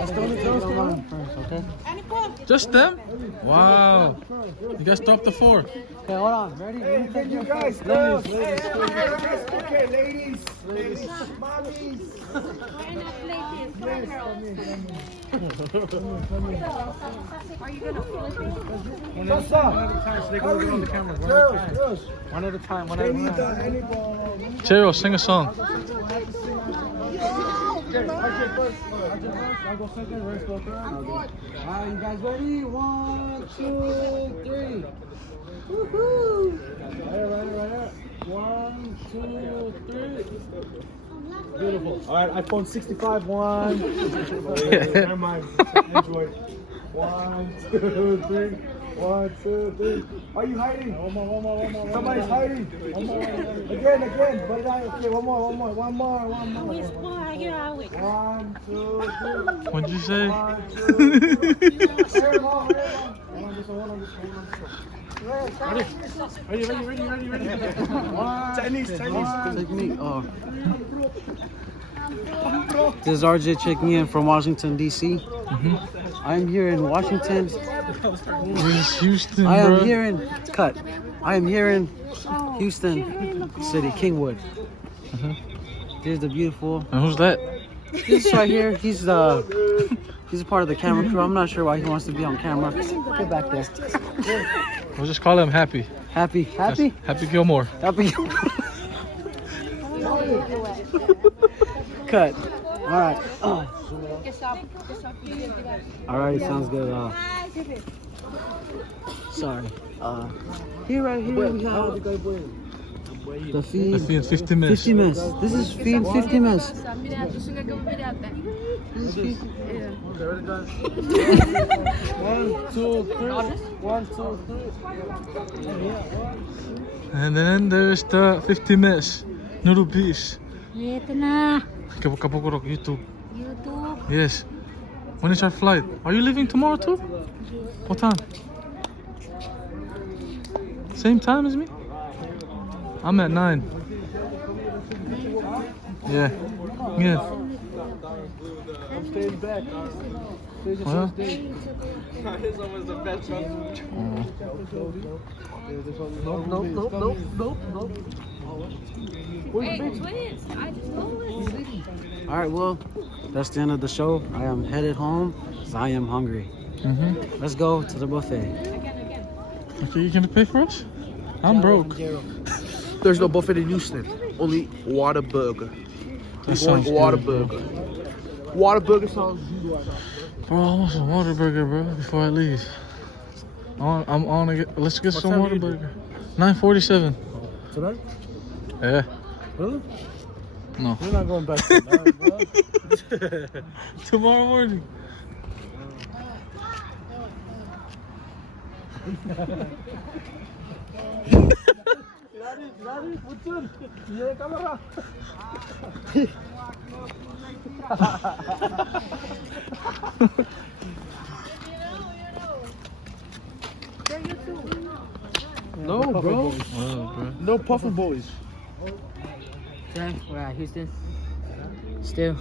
Okay. Just them? Wow. You guys stopped the 4. Okay, hold on. Ready? Hey, you guys, girls. Okay, ladies, mommies. Are you gonna flip it? One at a time, so they can look on the camera. Girls. One at a time, one They at need a the time. any ball. Cheryl, sing a song. I'll go second. Ready, go third. Alright, you guys ready? 1, 2, 3. Woohoo! Right. 1, 2, 3. Beautiful. All right, iPhone 65. 1. Never mind. Android. 1, 2, 3. 1, 2, 3. Are you hiding? One more. Somebody's hiding. One more. Again. But okay, one more. 1, 2, 3. What'd you say? 1, 2, 3. Hold on. Ready. Tennis. Technique. Oh. This is RJ checking in from Washington, D.C. I'm here in Washington. This is Houston, I am bro. here in Houston City, Kingwood. There's the beautiful. And who's that? This right here, he's a part of the camera crew. I'm not sure why he wants to be on camera. Get back there. We'll just call him Happy. Happy. Happy Gilmore. Happy. Cut. All right. All right. Sounds good. Sorry. Right here we have the feed. The feed 50 minutes. 50 minutes. This is feed 50 minutes. This is feed. 1, 2, 3. 1, 2, 3. And then there's the 50 minutes. Noodle piece. Ito na. Kapukurok, YouTube. YouTube. Yes. When is our flight? Are you leaving tomorrow too? What time? Same time as me? I'm at 9. Yeah. I'm staying back. Well. Nope. Hey, twins. I just know it. All right. Well, that's the end of the show. I am headed home 'cause I am hungry. Let's go to the buffet. Okay, you gonna pay for us? I'm broke. There's no buffet in Houston. Only Whataburger. That sounds good. Whataburger. Whataburger sounds good. Bro, I want some Whataburger, bro, before I leave. Let's get some time you Whataburger. 9:47. Tonight? Yeah. Really? No. You're not going back tonight, bro. Tomorrow morning. No, bro. Oh, bro. No Puffer Boys. We're at Houston. Still.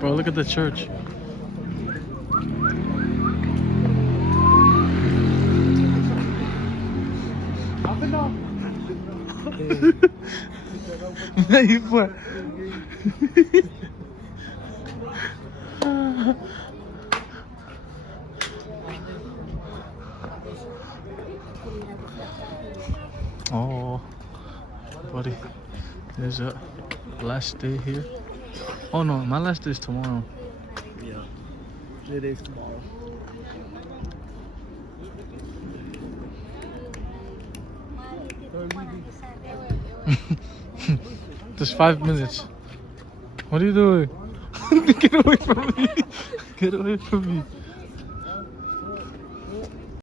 Bro, look at the church. Aí, pô. Oh, buddy, there's a last day here. Oh no, my last day is tomorrow. Yeah, it is tomorrow. Just 5 minutes. What are you doing? Get away from me. Get away from me.